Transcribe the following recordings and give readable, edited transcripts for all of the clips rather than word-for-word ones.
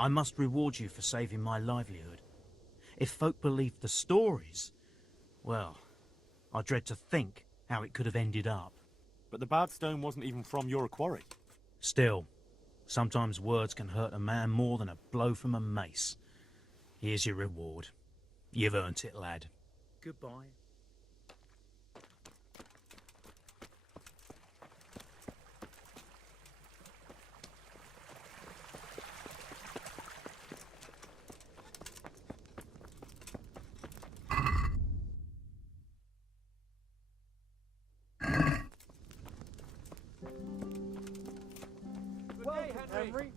I must reward you for saving my livelihood. If folk believed the stories, well, I dread to think how it could have ended up. But the bad stone wasn't even from your quarry. Still, sometimes words can hurt a man more than a blow from a mace. Here's your reward. You've earned it, lad. Goodbye. Good day, Henry.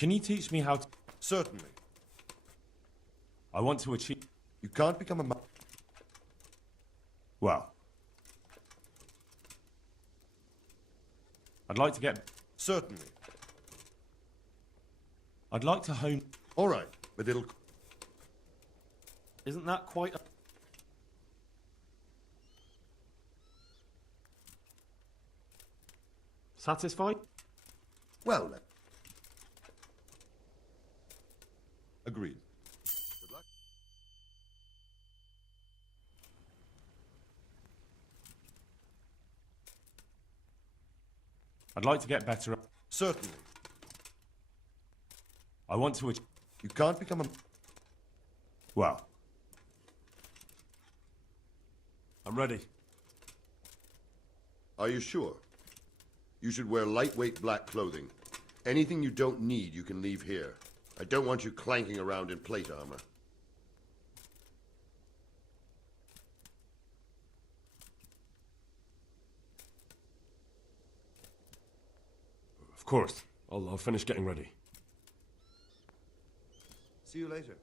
Can you teach me how to... Certainly. I want to achieve... You can't become a Well... I'd like to get... Certainly. I'd like to hone... All right, but it'll... Isn't that quite a... Satisfied? Well, then. Agreed. Good luck. I'd like to get better at... Certainly. I want to... You can't become a... Well... I'm ready. Are you sure? You should wear lightweight black clothing. Anything you don't need, you can leave here. I don't want you clanking around in plate armor. Of course. I'll finish getting ready. See you later.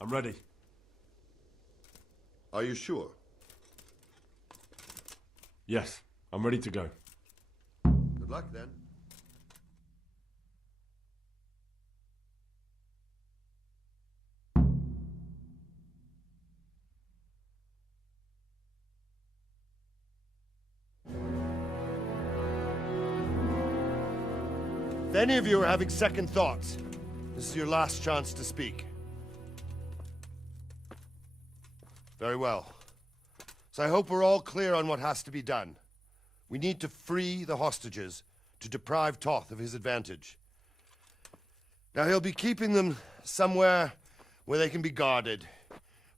I'm ready. Are you sure? Yes, I'm ready to go. Good luck, then. If any of you are having second thoughts, this is your last chance to speak. Very well. So I hope we're all clear on what has to be done. We need to free the hostages to deprive Toth of his advantage. Now he'll be keeping them somewhere where they can be guarded,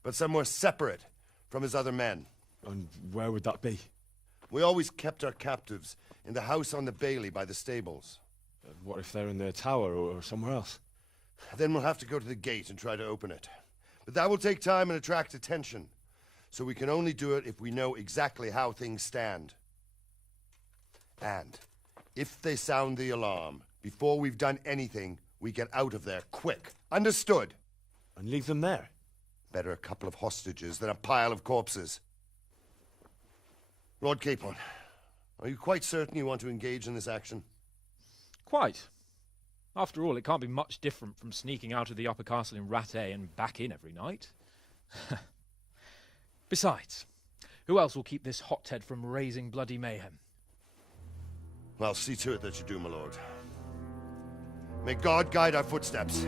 but somewhere separate from his other men. And where would that be? We always kept our captives in the house on the Bailey by the stables. What if they're in their tower or somewhere else? Then we'll have to go to the gate and try to open it. But that will take time and attract attention. So we can only do it if we know exactly how things stand. And if they sound the alarm, before we've done anything, we get out of there quick. Understood? And leave them there? Better a couple of hostages than a pile of corpses. Lord Capon, are you quite certain you want to engage in this action? Quite. After all, it can't be much different from sneaking out of the upper castle in Rattay and back in every night. Besides, who else will keep this hothead from raising bloody mayhem? I'll see to it that you do, my lord. May God guide our footsteps.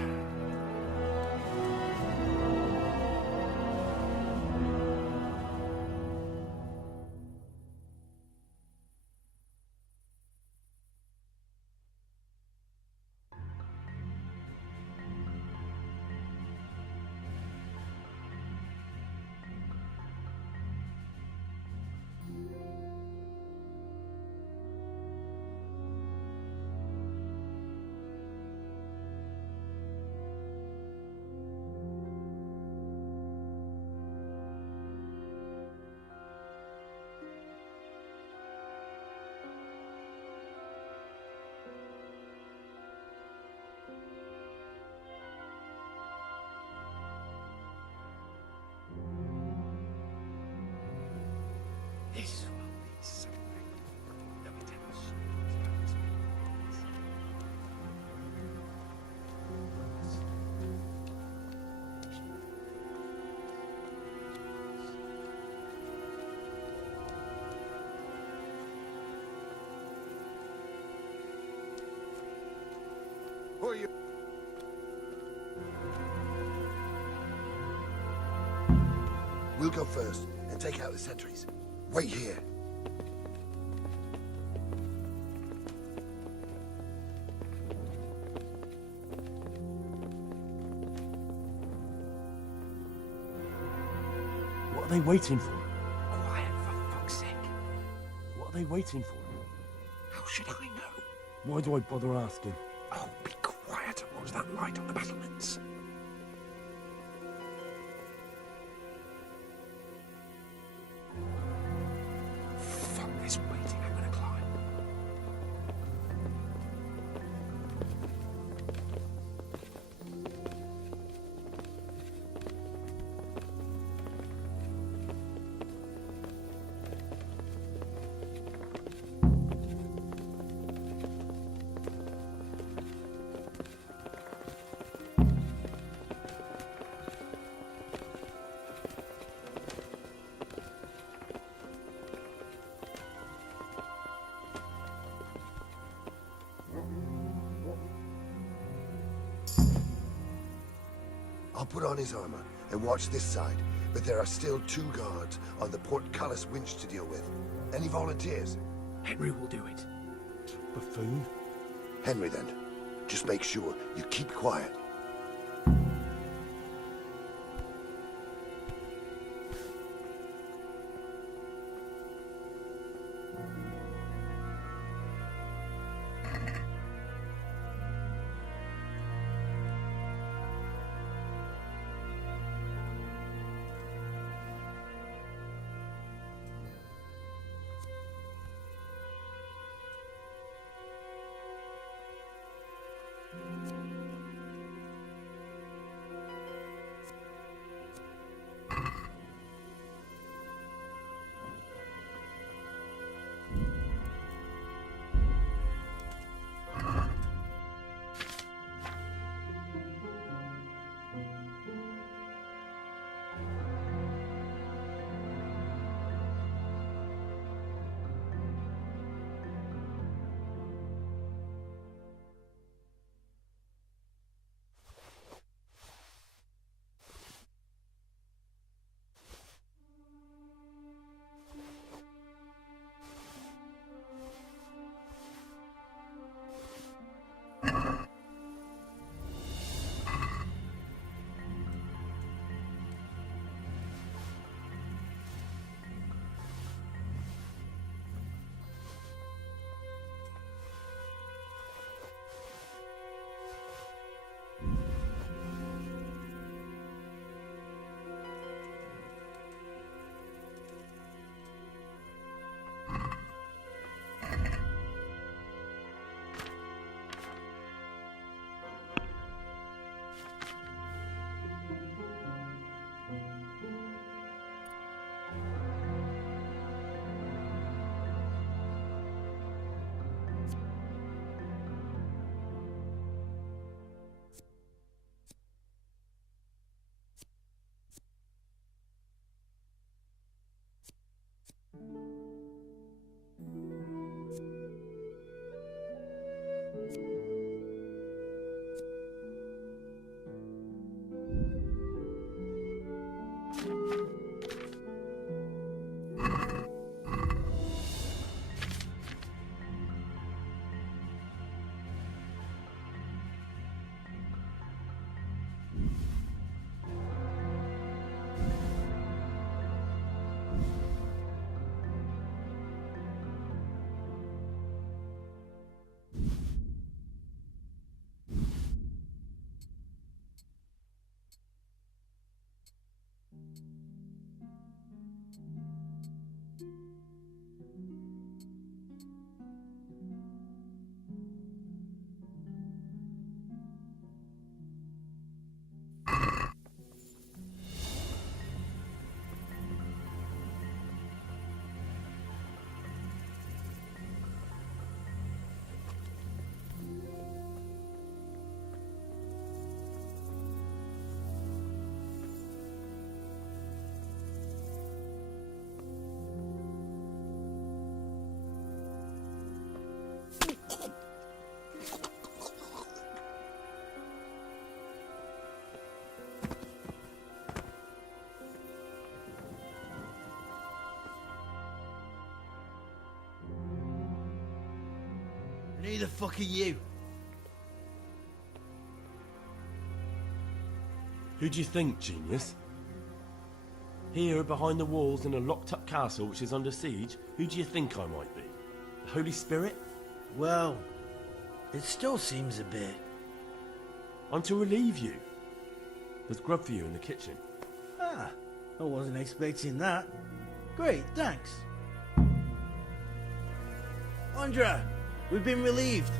This will be something that we demonstrate. Who are you? We'll go first and take out the sentries. Wait here. What are they waiting for? Quiet, for fuck's sake. What are they waiting for? How should I know? Why do I bother asking? Oh, be quiet. What was that light on the battlements? Fuck this waiting. I'm gonna climb. I'll put on his armor and watch this side, but there are still 2 guards on the portcullis winch to deal with. Any volunteers? Henry will do it. Buffoon? Henry, then. Just make sure you keep quiet. Who the fuck are you? Who do you think, genius? Here, behind the walls in a locked-up castle which is under siege, who do you think I might be? The Holy Spirit? Well, it still seems a bit... I'm to relieve you. There's grub for you in the kitchen. Ah, I wasn't expecting that. Great, thanks. Andra, we've been relieved.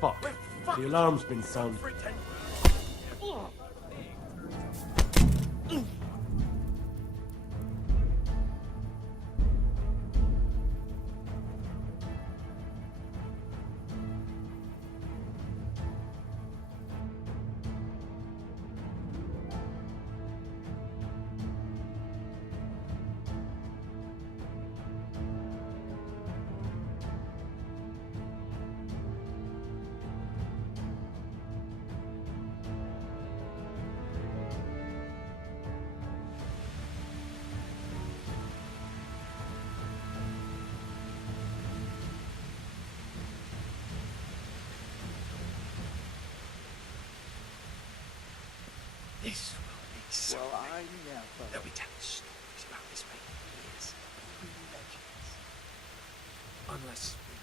Fuck. The alarm's been sounded. This will be so They'll be telling stories about this for years. We'll be legends. Unless we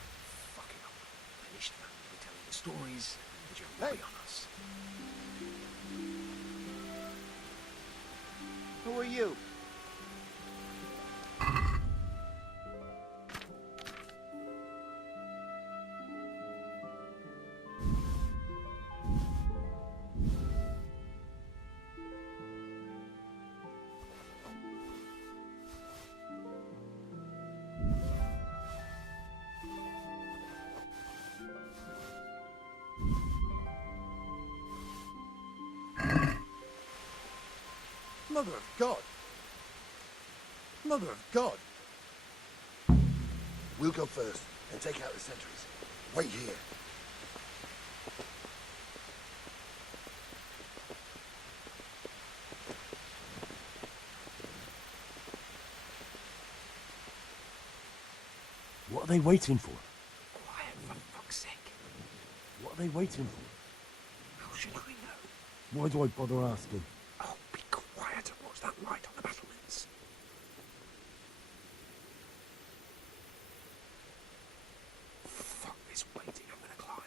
fuck it up. Then Ishtar will be telling the stories that you're right on us. Who are you? Mother of God! Mother of God! We'll go first and take out the sentries. Wait here. What are they waiting for? Quiet, for fuck's sake. What are they waiting for? How should I know? Why do I bother asking? Oh, be quiet and watch that light on the battlements. Fuck this waiting, I'm gonna climb.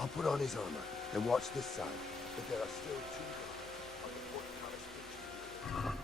I'll put on his armor and watch this side, but there are still two guards on the port palace bridge.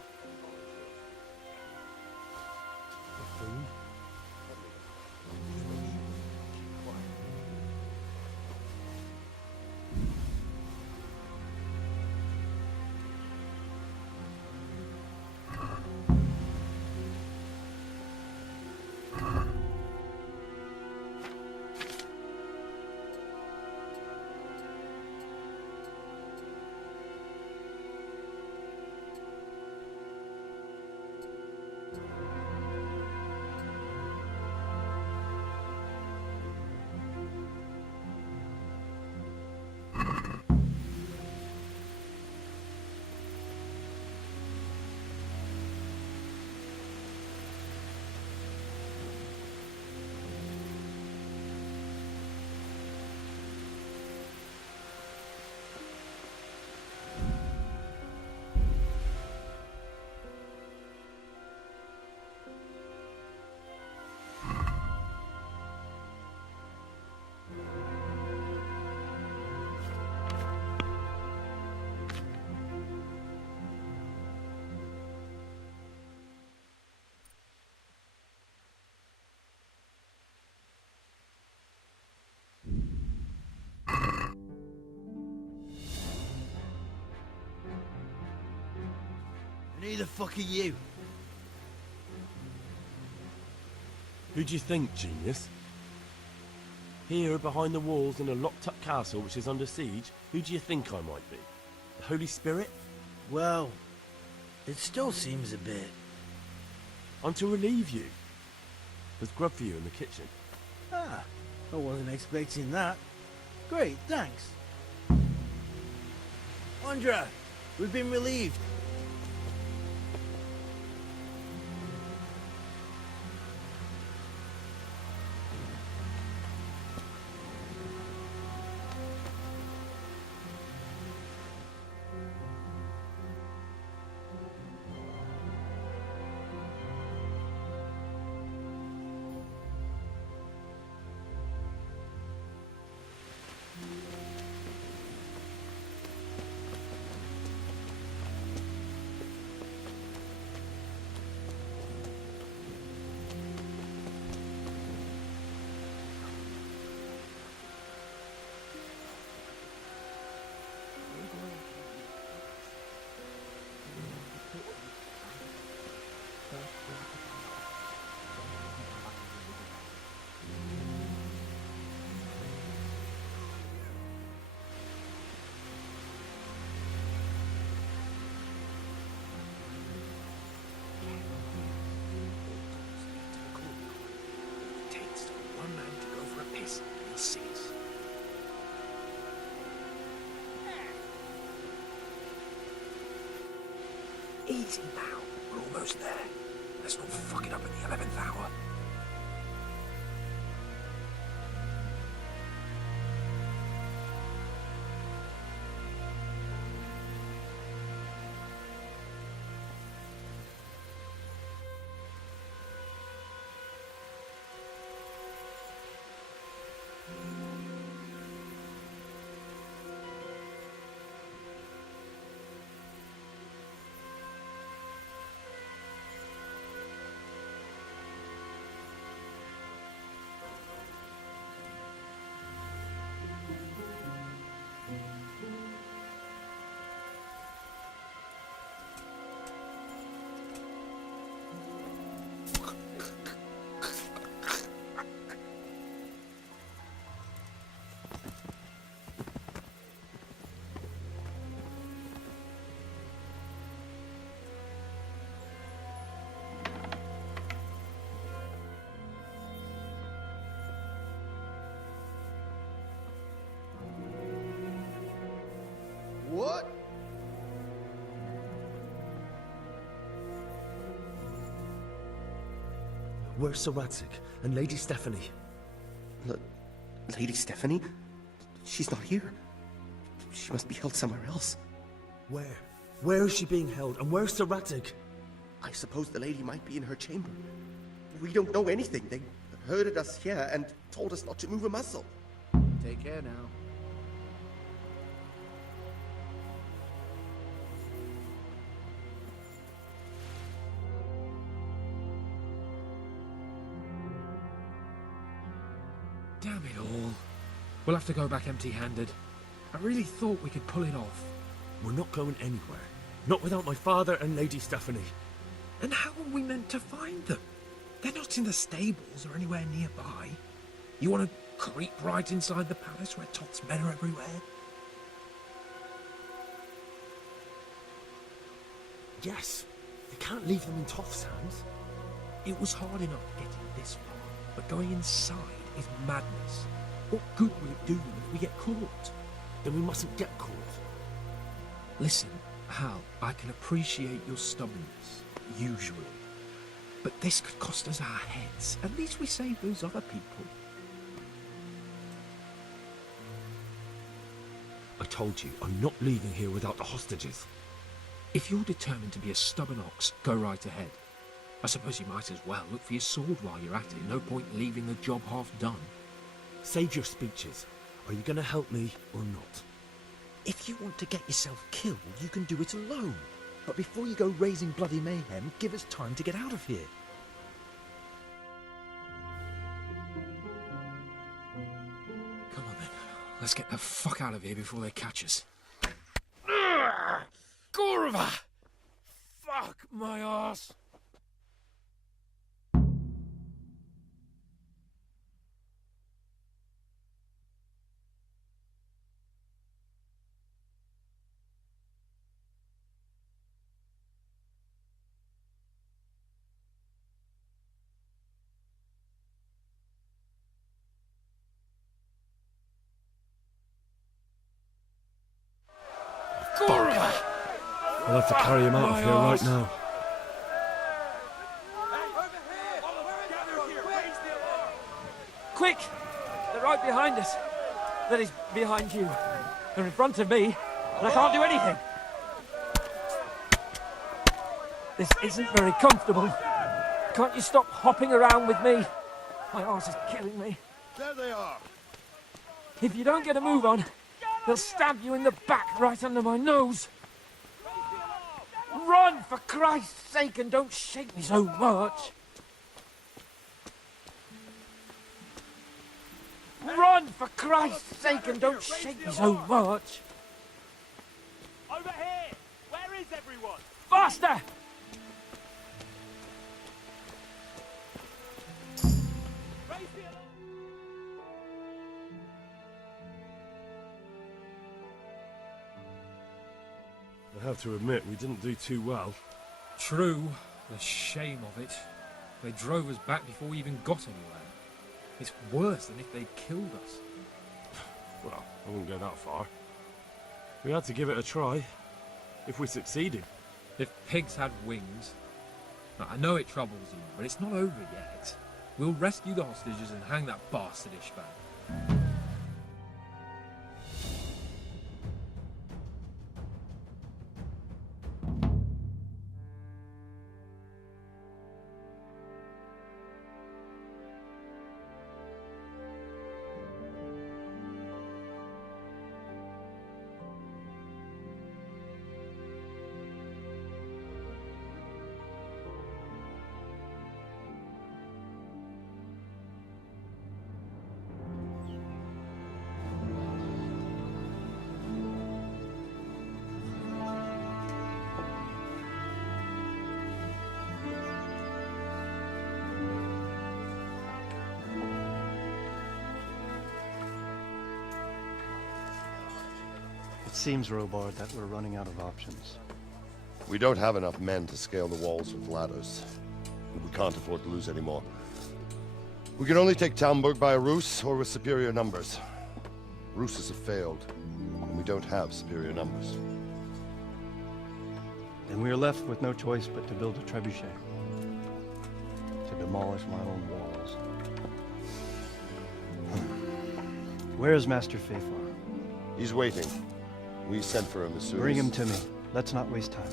And who the fuck are you? Who do you think, genius? Here, behind the walls in a locked-up castle which is under siege, who do you think I might be? The Holy Spirit? Well, it still seems a bit... I'm to relieve you. There's grub for you in the kitchen. Ah, I wasn't expecting that. Great, thanks. Andra, we've been relieved. One man to go for a piss, and he sees. Easy now, we're almost there. Let's not fuck it up at the 11th hour. What? Where's Sir Radzig and Lady Stephanie? Lady Stephanie? She's not here. She must be held somewhere else. Where? Where is she being held? And where's Sir Radzig? I suppose the lady might be in her chamber. We don't know anything. They herded us here and told us not to move a muscle. Take care now. Damn it all. We'll have to go back empty-handed. I really thought we could pull it off. We're not going anywhere. Not without my father and Lady Stephanie. And how are we meant to find them? They're not in the stables or anywhere nearby. You want to creep right inside the palace where Toth's men are everywhere? Yes. You can't leave them in Toth's hands. It was hard enough getting this far, but going inside is madness. What good will it do them if we get caught? Then we mustn't get caught. Listen, Hal, I can appreciate your stubbornness, usually. But this could cost us our heads. At least we saved those other people. I told you, I'm not leaving here without the hostages. If you're determined to be a stubborn ox, go right ahead. I suppose you might as well look for your sword while you're at it. No point leaving the job half done. Save your speeches. Are you going to help me or not? If you want to get yourself killed, you can do it alone. But before you go raising bloody mayhem, give us time to get out of here. Come on then. Let's get the fuck out of here before they catch us. Gorva! Fuck my ass! I'll have to carry him out of here right now. Quick! They're right behind us. That is, behind you. They're in front of me, and I can't do anything. This isn't very comfortable. Can't you stop hopping around with me? My arse is killing me. There they are. If you don't get a move on, they'll stab you in the back right under my nose. Run, for Christ's sake, and don't shake me so much. Run, for Christ's sake, and don't shake me so much. Over here! Where is everyone? Faster! I have to admit, we didn't do too well. True. The shame of it. They drove us back before we even got anywhere. It's worse than if they'd killed us. Well, I wouldn't go that far. We had to give it a try. If we succeeded. If pigs had wings... Now, I know it troubles you, but it's not over yet. We'll rescue the hostages and hang that bastard Ishbal. It seems, Robard, that we're running out of options. We don't have enough men to scale the walls with ladders. We can't afford to lose any more. We can only take Talmberg by a ruse or with superior numbers. Ruses have failed, and we don't have superior numbers. Then we are left with no choice but to build a trebuchet. To demolish my own walls. Where is Master Fafar? He's waiting. We sent for him as soon Bring as... him to me. Let's not waste time.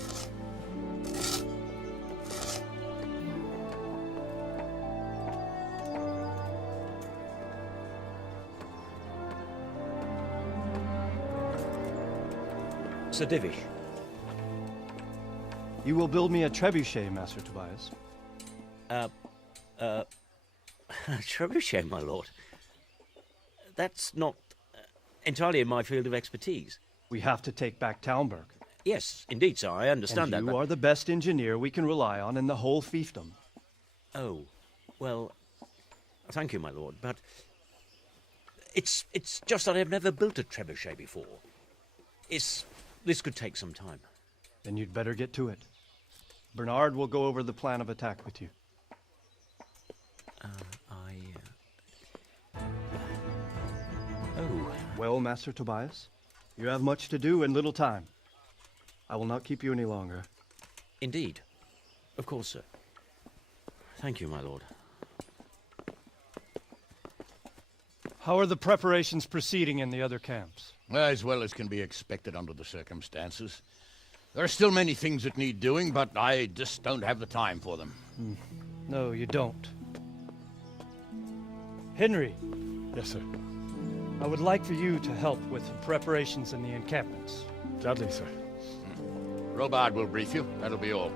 Sir Divish. You will build me a trebuchet, Master Tobias. Trebuchet, my lord. That's not entirely in my field of expertise. We have to take back Talmberg. Yes, indeed, sir. I understand that. And you but... are the best engineer we can rely on in the whole fiefdom. Oh, well, thank you, my lord, but it's just that I've never built a trebuchet before. This could take some time. Then you'd better get to it. Bernard will go over the plan of attack with you. Oh. Well, Master Tobias, you have much to do and little time. I will not keep you any longer. Indeed. Of course, sir. Thank you, my lord. How are the preparations proceeding in the other camps? As well as can be expected under the circumstances. There are still many things that need doing, but I just don't have the time for them. No, you don't. Henry. Yes, sir. I would like for you to help with the preparations in the encampments. Gladly, sir. Robard will brief you. That'll be all.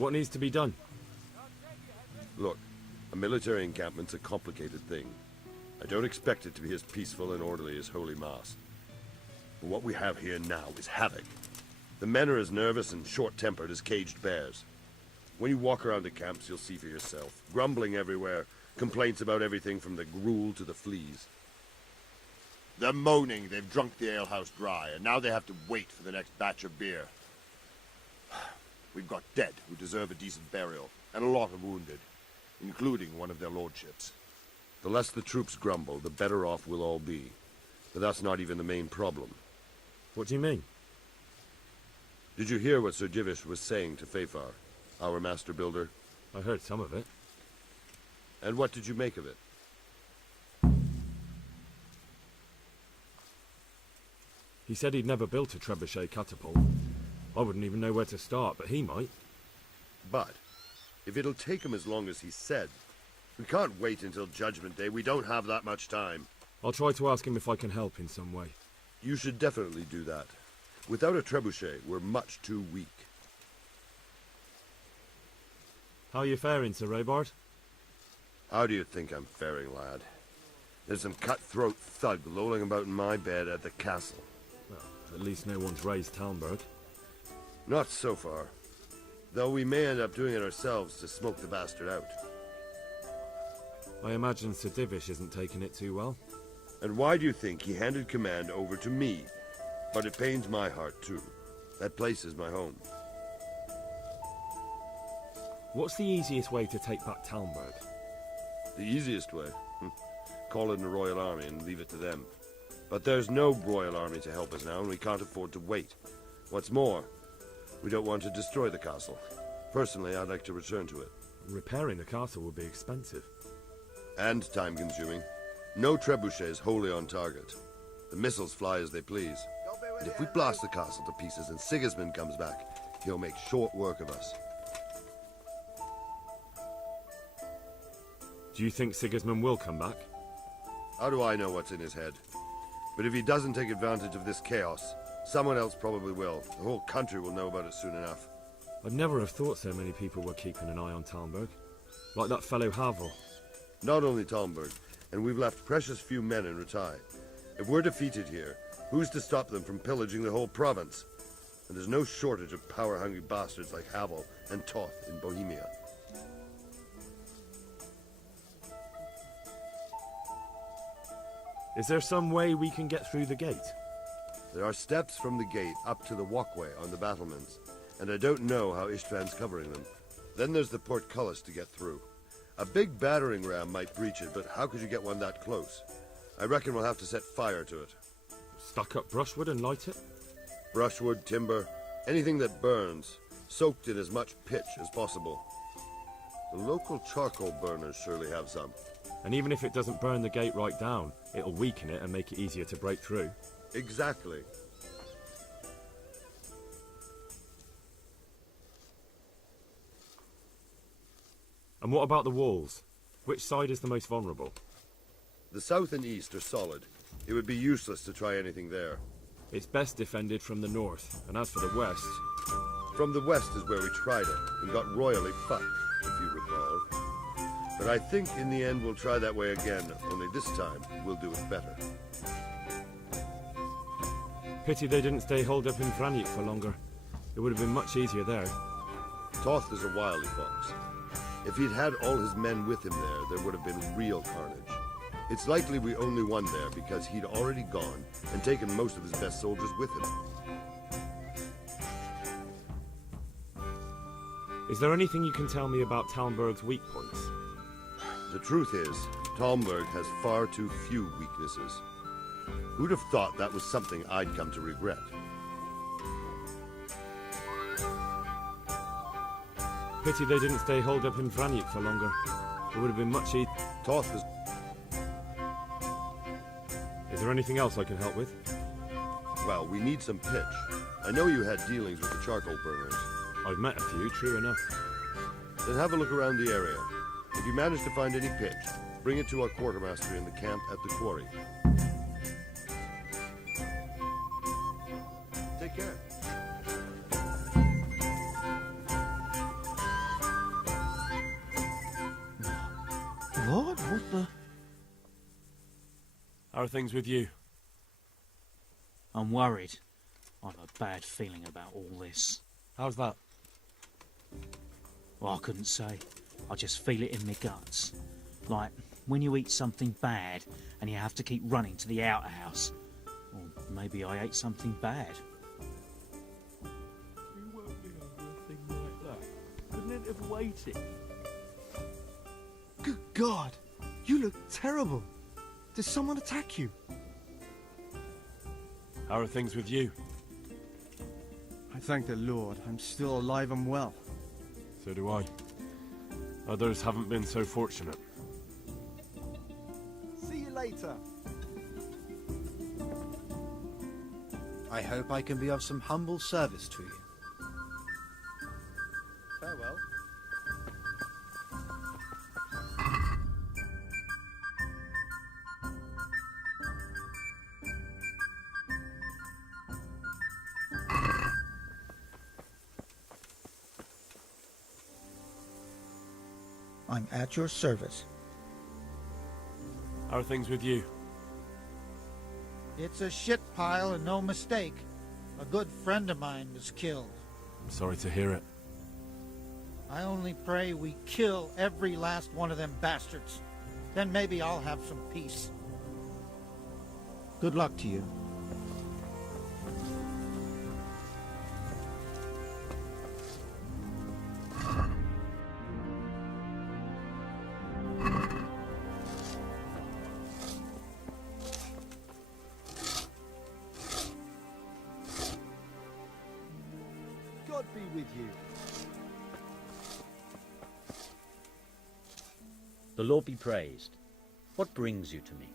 What needs to be done? Look, a military encampment's a complicated thing. I don't expect it to be as peaceful and orderly as Holy Mass. But what we have here now is havoc. The men are as nervous and short-tempered as caged bears. When you walk around the camps, you'll see for yourself. Grumbling everywhere, complaints about everything from the gruel to the fleas. They're moaning they've drunk the alehouse dry, and now they have to wait for the next batch of beer. We've got dead who deserve a decent burial, and a lot of wounded, including one of their lordships. The less the troops grumble, the better off we'll all be. But that's not even the main problem. What do you mean? Did you hear what Sir Divish was saying to Fafar, our master builder? I heard some of it. And what did you make of it? He said he'd never built a trebuchet catapult. I wouldn't even know where to start, but he might. But, if it'll take him as long as he said, we can't wait until Judgment Day. We don't have that much time. I'll try to ask him if I can help in some way. You should definitely do that. Without a trebuchet, we're much too weak. How are you faring, Sir Raybard? How do you think I'm faring, lad? There's some cutthroat thug lolling about in my bed at the castle. Well, at least no one's raised Talmberg. Not so far. Though we may end up doing it ourselves to smoke the bastard out. I imagine Sir Divish isn't taking it too well. And why do you think he handed command over to me? But it pains my heart, too. That place is my home. What's the easiest way to take back Talmberg? The easiest way? Call in the Royal Army and leave it to them. But there's no Royal Army to help us now, and we can't afford to wait. What's more, we don't want to destroy the castle. Personally, I'd like to return to it. Repairing the castle would be expensive. And time-consuming. No trebuchet is wholly on target. The missiles fly as they please. And if we blast the castle to pieces and Sigismund comes back, he'll make short work of us. Do you think Sigismund will come back? How do I know what's in his head? But if he doesn't take advantage of this chaos, someone else probably will. The whole country will know about it soon enough. I'd never have thought so many people were keeping an eye on Talmberg. Like that fellow Havel. Not only Talmberg, and we've left precious few men in Rattay. If we're defeated here, who's to stop them from pillaging the whole province? And there's no shortage of power-hungry bastards like Havel and Toth in Bohemia. Is there some way we can get through the gate? There are steps from the gate up to the walkway on the battlements, and I don't know how Ishtvan's covering them. Then there's the portcullis to get through. A big battering ram might breach it, but how could you get one that close? I reckon we'll have to set fire to it. Stack up brushwood and light it? Brushwood, timber, anything that burns, soaked in as much pitch as possible. The local charcoal burners surely have some. And even if it doesn't burn the gate right down, it'll weaken it and make it easier to break through. Exactly. And what about the walls? Which side is the most vulnerable? The south and east are solid. It would be useless to try anything there. It's best defended from the north, and as for the west... From the west is where we tried it, and got royally fucked, if you recall. But I think in the end we'll try that way again, only this time we'll do it better. Pity they didn't stay holed up in Vranik for longer. It would have been much easier there. Toth is a wily fox. If he'd had all his men with him there would have been real carnage. It's likely we only won there because he'd already gone and taken most of his best soldiers with him. Is there anything you can tell me about Talmberg's weak points? The truth is, Talmberg has far too few weaknesses. Who'd have thought that was something I'd come to regret? Pity they didn't stay holed up in Vranik for longer. It would have been much easier. Toth is... Is there anything else I can help with? Well, we need some pitch. I know you had dealings with the charcoal burners. I've met a few, true enough. Then have a look around the area. If you manage to find any pitch, bring it to our quartermaster in the camp at the quarry. Take care. How are things with you? I'm worried. I've a bad feeling about all this. How's that? Well, I couldn't say. I just feel it in my guts. Like when you eat something bad and you have to keep running to the outhouse. Or maybe I ate something bad. You won't get over a thing like that. Couldn't it have waited? Good God! You look terrible. Did someone attack you? How are things with you? I thank the Lord I'm still alive and well. So do I. Others haven't been so fortunate. See you later. I hope I can be of some humble service to you. Farewell. I'm at your service. How are things with you? It's a shit pile and no mistake. A good friend of mine was killed. I'm sorry to hear it. I only pray we kill every last one of them bastards. Then maybe I'll have some peace. Good luck to you. God be with you. The Lord be praised. What brings you to me?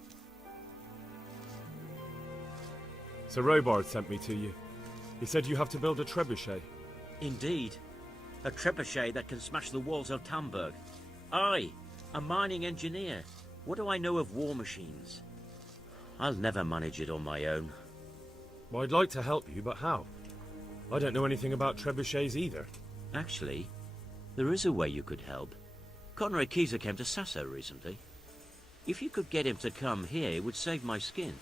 Sir Robard sent me to you. He said you have to build a trebuchet. Indeed. A trebuchet that can smash the walls of Tamburg. I, a mining engineer. What do I know of war machines? I'll never manage it on my own. Well, I'd like to help you, but how? I don't know anything about trebuchets either. Actually, there is a way you could help. Conrad Keyser came to Sasso recently. If you could get him to come here, it would save my skin.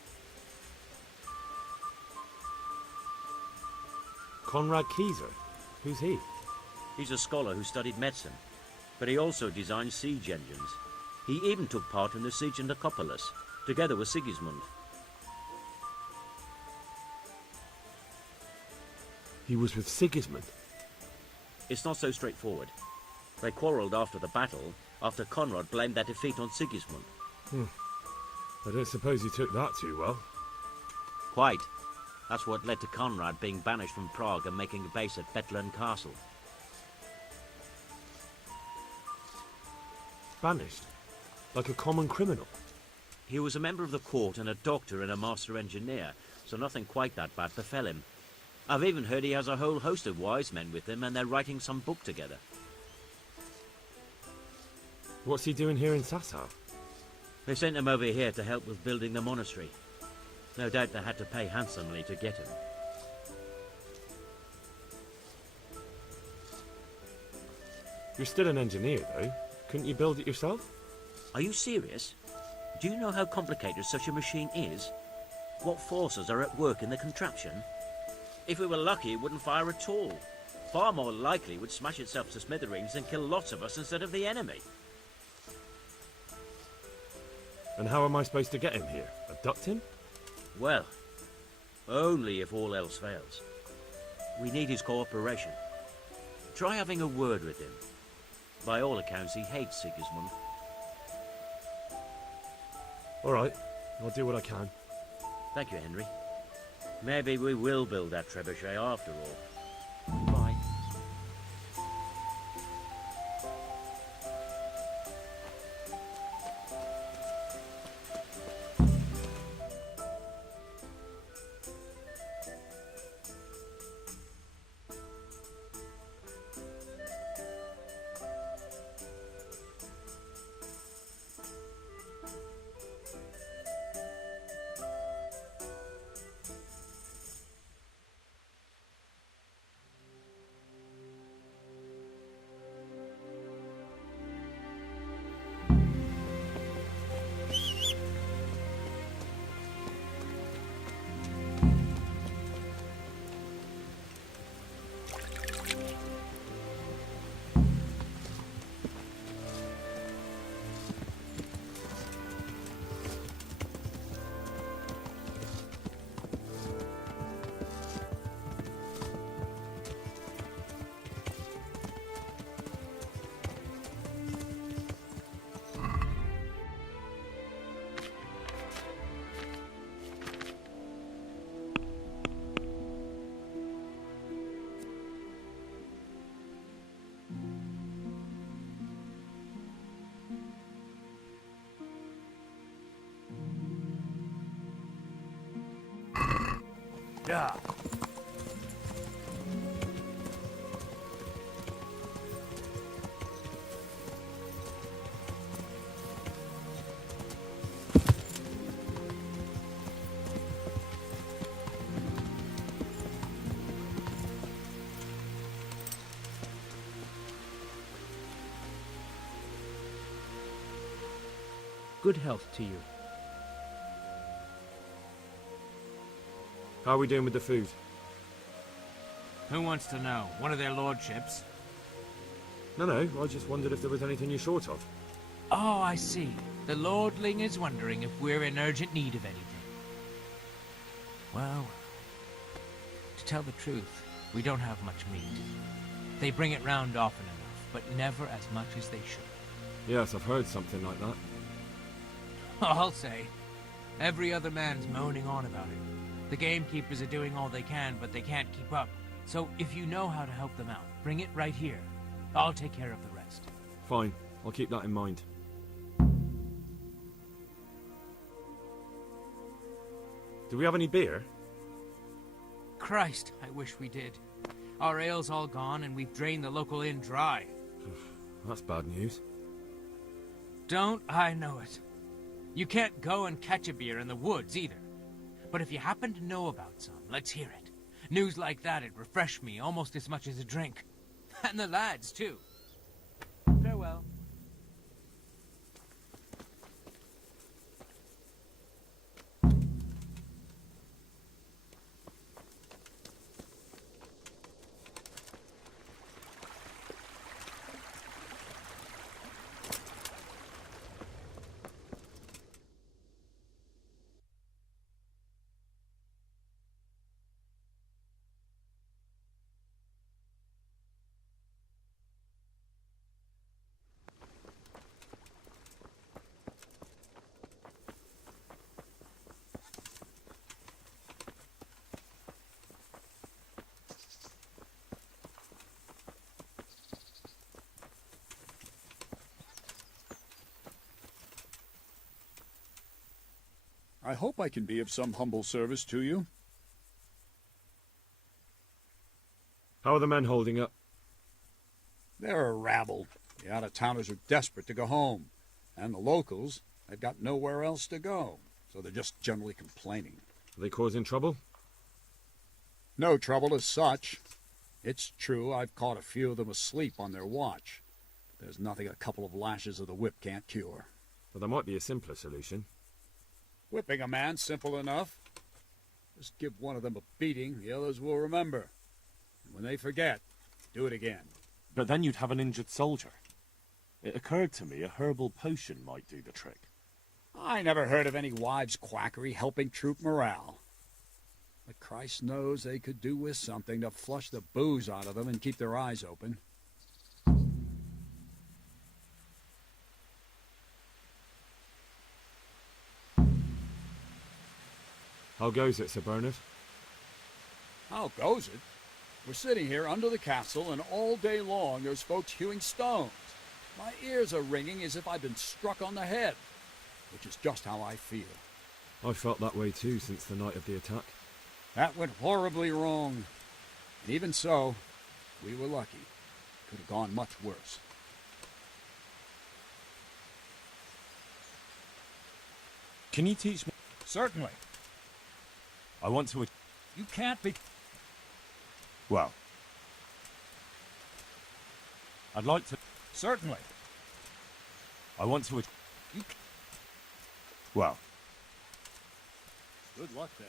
Conrad Keyser? Who's he? He's a scholar who studied medicine, but he also designed siege engines. He even took part in the siege of Nicopolis, together with Sigismund. He was with Sigismund? It's not so straightforward. They quarrelled after the battle, after Conrad blamed their defeat on Sigismund. I don't suppose he took that too well. Quite. That's what led to Conrad being banished from Prague and making a base at Bethlen Castle. Banished? Like a common criminal? He was a member of the court and a doctor and a master engineer, so nothing quite that bad befell him. I've even heard he has a whole host of wise men with him and they're writing some book together. What's he doing here in Sasau? They sent him over here to help with building the monastery. No doubt they had to pay handsomely to get him. You're still an engineer, though. Couldn't you build it yourself? Are you serious? Do you know how complicated such a machine is? What forces are at work in the contraption? If we were lucky, it wouldn't fire at all. Far more likely, it would smash itself to smithereens and kill lots of us instead of the enemy. And how am I supposed to get him here? Abduct him? Well, only if all else fails. We need his cooperation. Try having a word with him. By all accounts, he hates Sigismund. All right, I'll do what I can. Thank you, Henry. Maybe we will build that trebuchet after all. Bye. Yeah. Good health to you. How are we doing with the food? Who wants to know? One of their lordships? No, I just wondered if there was anything you're short of. Oh, I see. The lordling is wondering if we're in urgent need of anything. Well, to tell the truth, we don't have much meat. They bring it round often enough, but never as much as they should. Yes, I've heard something like that. I'll say. Every other man's moaning on about it. The gamekeepers are doing all they can, but they can't keep up. So if you know how to help them out, bring it right here. I'll take care of the rest. Fine, I'll keep that in mind. Do we have any beer? Christ, I wish we did. Our ale's all gone, and we've drained the local inn dry. That's bad news. Don't I know it? You can't go and catch a beer in the woods, either. But if you happen to know about some, let's hear it. News like that'd refresh me almost as much as a drink. And the lads, too. Farewell. I hope I can be of some humble service to you. How are the men holding up? They're a rabble. The out-of-towners are desperate to go home. And the locals, they've got nowhere else to go. So they're just generally complaining. Are they causing trouble? No trouble as such. It's true I've caught a few of them asleep on their watch. There's nothing a couple of lashes of the whip can't cure. Well, there might be a simpler solution. Whipping a man, simple enough. Just give one of them a beating, the others will remember. And when they forget, do it again. But then you'd have an injured soldier. It occurred to me a herbal potion might do the trick. I never heard of any wives' quackery helping troop morale. But Christ knows they could do with something to flush the booze out of them and keep their eyes open. How goes it, Sir Bernard? How goes it? We're sitting here under the castle, and all day long there's folks hewing stones. My ears are ringing as if I've been struck on the head, which is just how I feel. I've felt that way too since the night of the attack. That went horribly wrong. And even so, we were lucky. Could have gone much worse. Can you teach me? Certainly. I want to... You can't be... Well... I'd like to... Certainly. I want to... You... Well... Good luck then.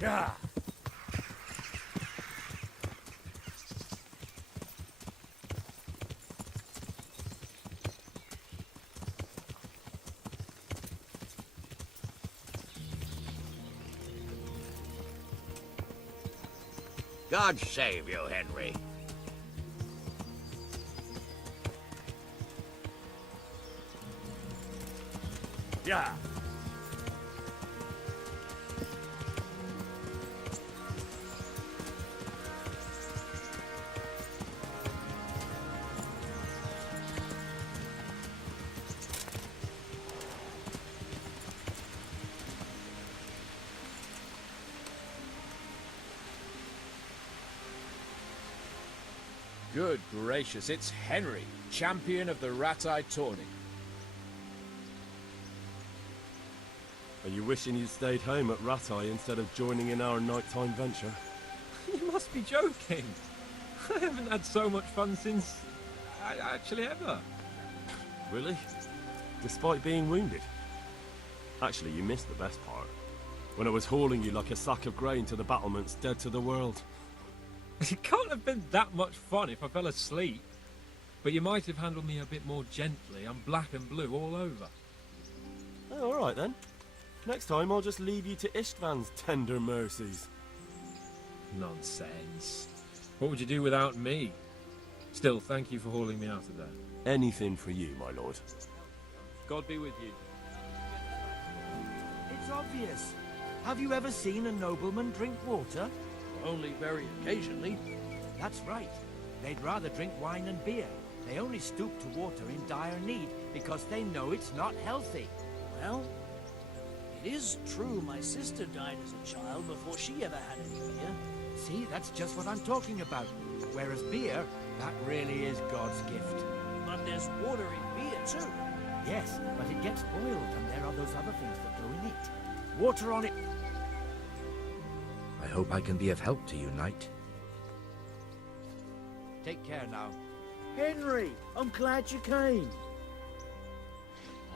Yeah. God save you, Henry. Yeah. Good gracious, it's Henry, champion of the Rat-Eye tourney. Are you wishing you'd stayed home at Rat-Eye instead of joining in our nighttime venture? You must be joking. I haven't had so much fun since... actually ever. Really? Despite being wounded? Actually, you missed the best part. When I was hauling you like a sack of grain to the battlements dead to the world. It can't have been that much fun if I fell asleep. But you might have handled me a bit more gently. I'm black and blue all over. Oh, all right then. Next time I'll just leave you to Istvan's tender mercies. Nonsense. What would you do without me? Still, thank you for hauling me out of there. Anything for you, my lord. God be with you. It's obvious. Have you ever seen a nobleman drink water? Only very occasionally. That's right. They'd rather drink wine and beer. They only stoop to water in dire need because they know it's not healthy. Well, it is true my sister died as a child before she ever had any beer. See, that's just what I'm talking about. Whereas beer, that really is God's gift. But there's water in beer too. Yes, but it gets boiled and there are those other things that go in it. Water on it. I hope I can be of help to you, Knight. Take care now. Henry, I'm glad you came.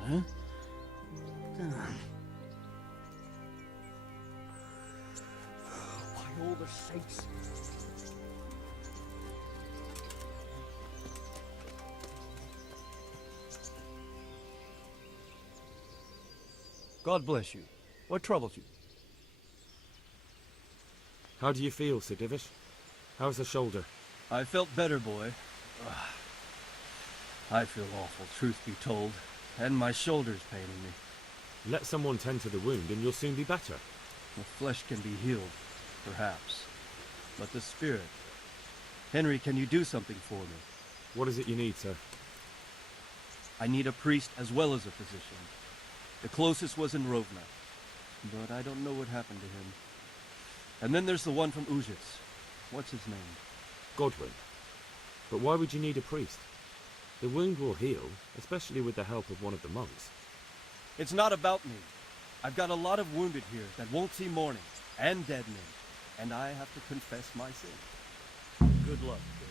Huh? By all the sakes. God bless you. What troubles you? How do you feel, Sir Divish? How's the shoulder? I felt better, boy. I feel awful, truth be told, and my shoulder's paining me. Let someone tend to the wound and you'll soon be better. The flesh can be healed, perhaps, but the spirit... Henry, can you do something for me? What is it you need, sir? I need a priest as well as a physician. The closest was in Rovna, but I don't know what happened to him. And then there's the one from Ujits. What's his name? Godwin. But why would you need a priest? The wound will heal, especially with the help of one of the monks. It's not about me. I've got a lot of wounded here that won't see morning, and dead men, and I have to confess my sin. Good luck, kid.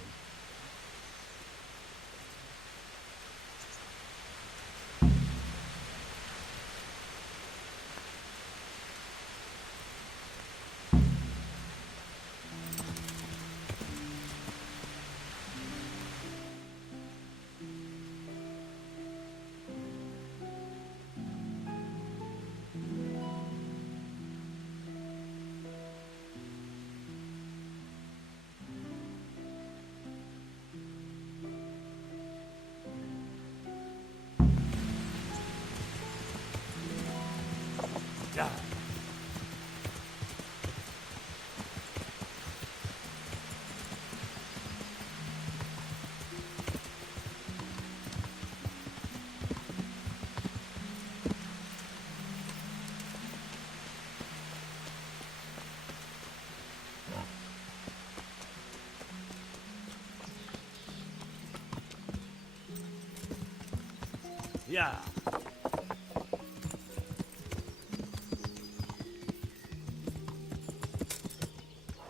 Yeah.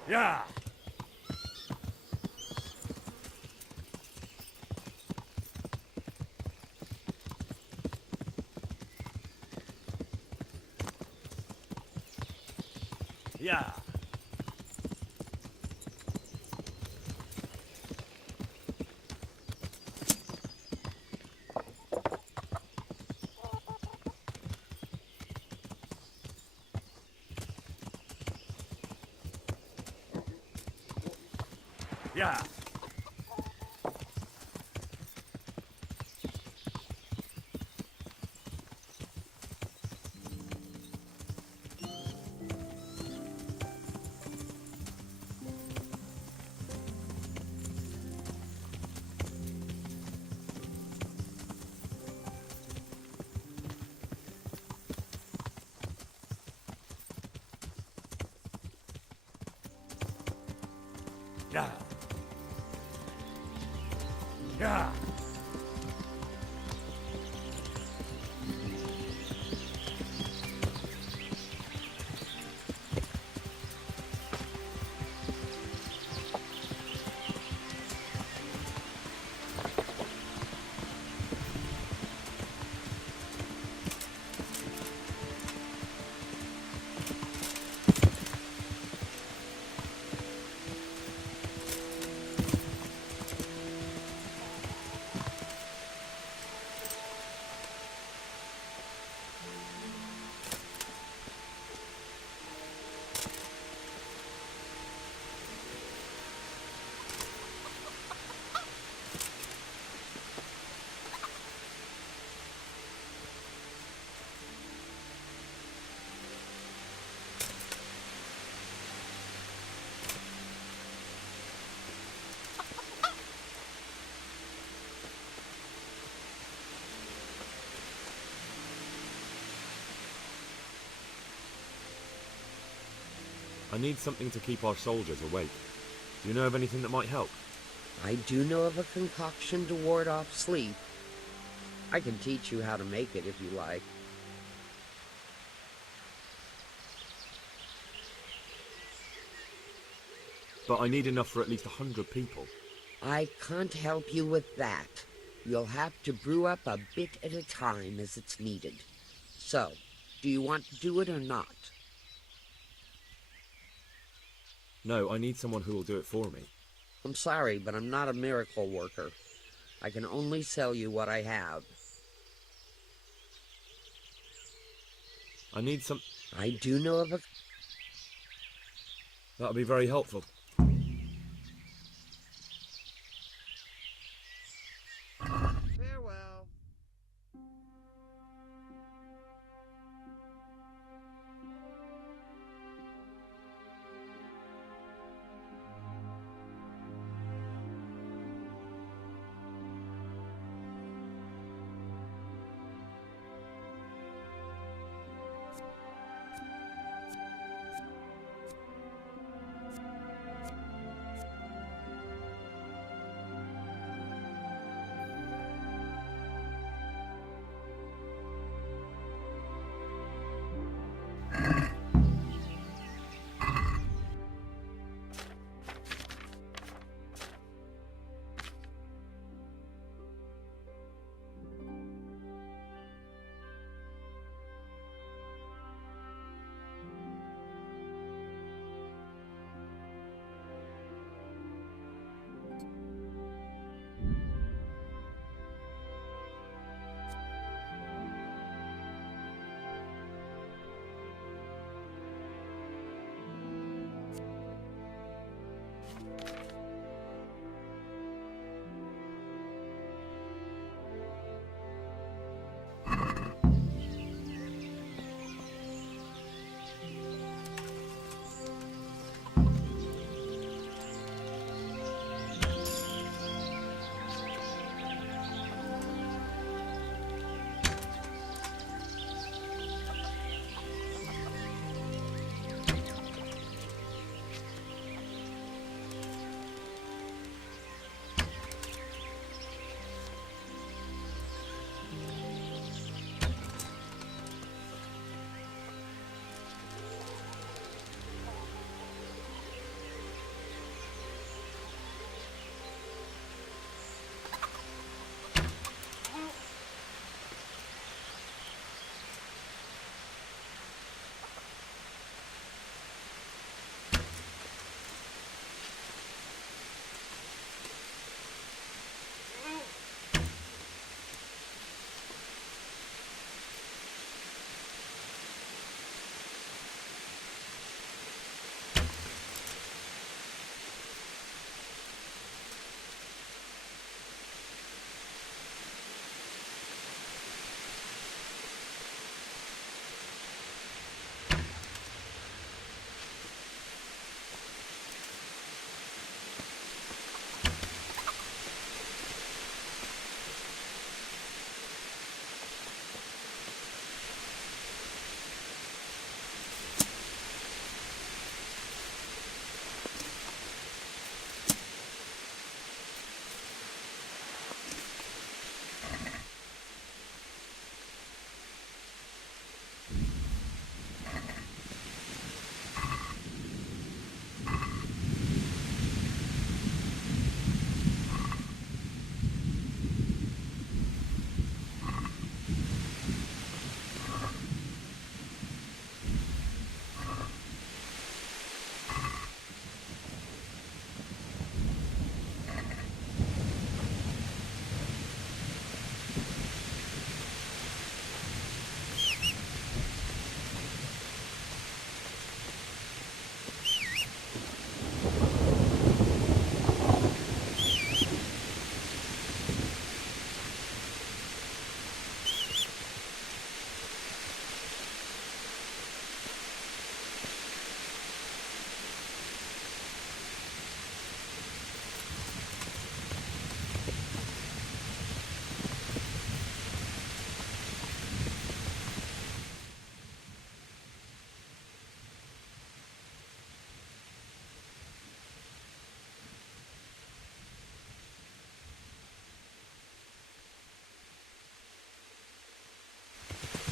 Yeah. Yeah. Yeah. Yeah. Yeah. I need something to keep our soldiers awake. Do you know of anything that might help? I do know of a concoction to ward off sleep. I can teach you how to make it if you like. But I need enough for at least 100 people. I can't help you with that. You'll have to brew up a bit at a time as it's needed. So, do you want to do it or not? No, I need someone who will do it for me. I'm sorry, but I'm not a miracle worker. I can only sell you what I have. I need some... I do know of a... That'll be very helpful. Farewell.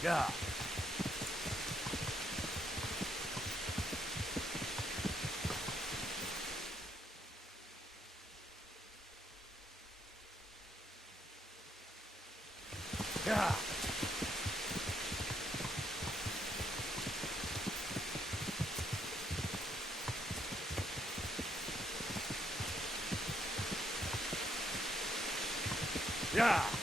Yeah. Yeah. Yeah.